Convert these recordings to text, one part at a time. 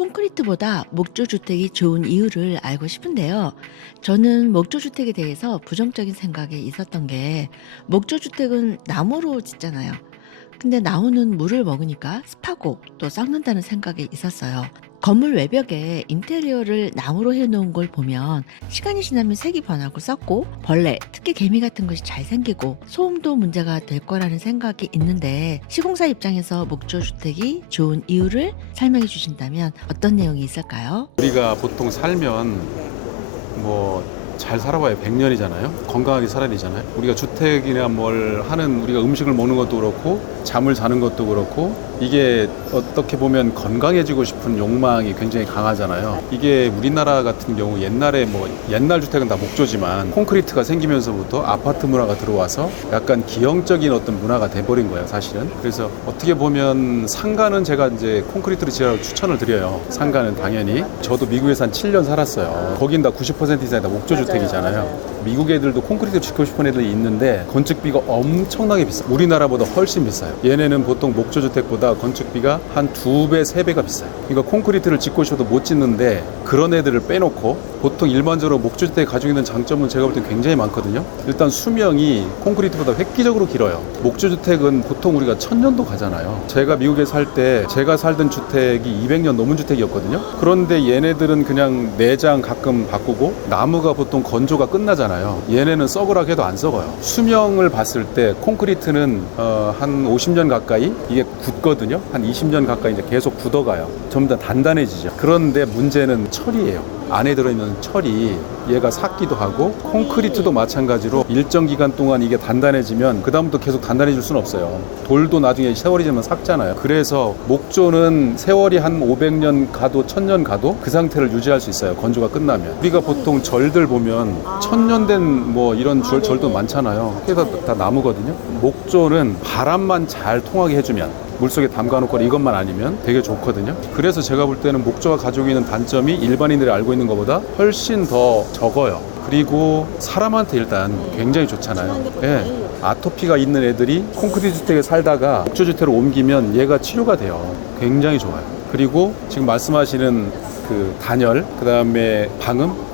콘크리트보다 목조주택이 좋은 이유를 알고 싶은데요. 저는 목조주택에 대해서 부정적인 생각이 있었던 게 목조주택은 나무로 짓잖아요. 근데 나무는 물을 먹으니까 습하고 또 썩는다는 생각이 있었어요. 건물 외벽에 인테리어를 나무로 해놓은 걸 보면 시간이 지나면 색이 변하고 썩고 벌레, 특히 개미 같은 것이 잘 생기고 소음도 문제가 될 거라는 생각이 있는데 시공사 입장에서 목조주택이 좋은 이유를 설명해 주신다면 어떤 내용이 있을까요? 우리가 보통 살면 뭐 잘 살아봐야 100년이잖아요. 건강하게 살아야 되잖아요. 우리가 주택이나 뭘 하는 우리가 음식을 먹는 것도 그렇고 잠을 자는 것도 그렇고 이게 어떻게 보면 건강해지고 싶은 욕망이 굉장히 강하잖아요. 이게 우리나라 같은 경우 옛날에 뭐 옛날 주택은 다 목조지만 콘크리트가 생기면서부터 아파트 문화가 들어와서 약간 기형적인 어떤 문화가 돼버린 거예요, 사실은. 그래서 어떻게 보면 상가는 제가 이제 콘크리트를 지으라고 추천을 드려요. 상가는 당연히. 저도 미국에서 한 7년 살았어요. 거긴 다 90% 이상이 다 목조주택이잖아요. 미국 애들도 콘크리트 짓고 싶은 애들이 있는데 건축비가 엄청나게 비싸요. 우리나라보다 훨씬 비싸요. 얘네는 보통 목조주택보다 건축비가 한 2배, 3배가 비싸요. 그러니까 콘크리트를 짓고 싶어도 못 짓는데 그런 애들을 빼놓고 보통 일반적으로 목조주택이 가지고 있는 장점은 제가 볼 때 굉장히 많거든요. 일단 수명이 콘크리트보다 획기적으로 길어요. 목조주택은 보통 우리가 1000년도 가잖아요. 제가 미국에 살 때 제가 살던 주택이 200년 넘은 주택이었거든요. 그런데 얘네들은 그냥 내장 가끔 바꾸고 나무가 보통 건조가 끝나잖아요. 얘네는 썩으라 해도 안 썩어요. 수명을 봤을 때 콘크리트는 한 50년 가까이 이게 굳거든요. 한 20년 가까이 이제 계속 굳어가요. 전부 다 단단해지죠. 그런데 문제는 철이에요. 안에 들어있는 철이 얘가 삭기도 하고 콘크리트도 마찬가지로 일정 기간 동안 이게 단단해지면 그 다음부터 계속 단단해질 수는 없어요. 돌도 나중에 세월이 지나면 삭잖아요. 그래서 목조는 세월이 한 500년 가도 1000년 가도 그 상태를 유지할 수 있어요. 건조가 끝나면. 우리가 보통 절들 보면 1000년 된 뭐 이런 절도 많잖아요. 그게 다 나무거든요. 목조는 바람만 잘 통하게 해주면 물속에 담가놓거나 이것만 아니면 되게 좋거든요. 그래서 제가 볼 때는 목조가 가지고 있는 단점이 일반인들이 알고 있는 것보다 훨씬 더 적어요. 그리고 사람한테 일단 굉장히 좋잖아요. 예. 아토피가 있는 애들이 콘크리트 주택에 살다가 목조주택으로 옮기면 얘가 치료가 돼요. 굉장히 좋아요. 그리고 지금 말씀하시는 그 단열, 그 다음에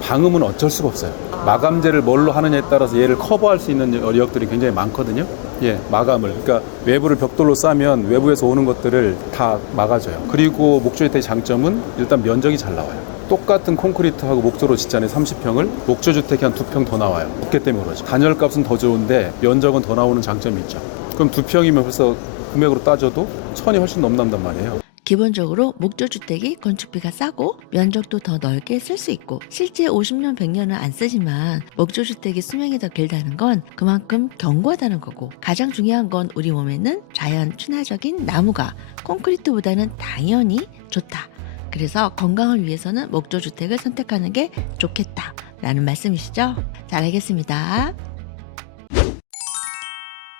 방음은 어쩔 수가 없어요. 마감재를 뭘로 하느냐에 따라서 얘를 커버할 수 있는 여력들이 굉장히 많거든요. 예, 마감을. 그러니까 외부를 벽돌로 싸면 외부에서 오는 것들을 다 막아줘요. 그리고 목조주택의 장점은 일단 면적이 잘 나와요. 똑같은 콘크리트하고 목조로 짓잖아요. 30평을 목조주택이 한 2평 더 나와요. 두께 때문에 그러죠. 단열값은 더 좋은데 면적은 더 나오는 장점이 있죠. 그럼 2평이면 벌써 금액으로 따져도 1000이 훨씬 넘는단 말이에요. 기본적으로 목조주택이 건축비가 싸고 면적도 더 넓게 쓸 수 있고 실제 50년, 100년은 안 쓰지만 목조주택의 수명이 더 길다는 건 그만큼 견고하다는 거고 가장 중요한 건 우리 몸에는 자연 친화적인 나무가 콘크리트보다는 당연히 좋다. 그래서 건강을 위해서는 목조주택을 선택하는 게 좋겠다라는 말씀이시죠? 잘 알겠습니다.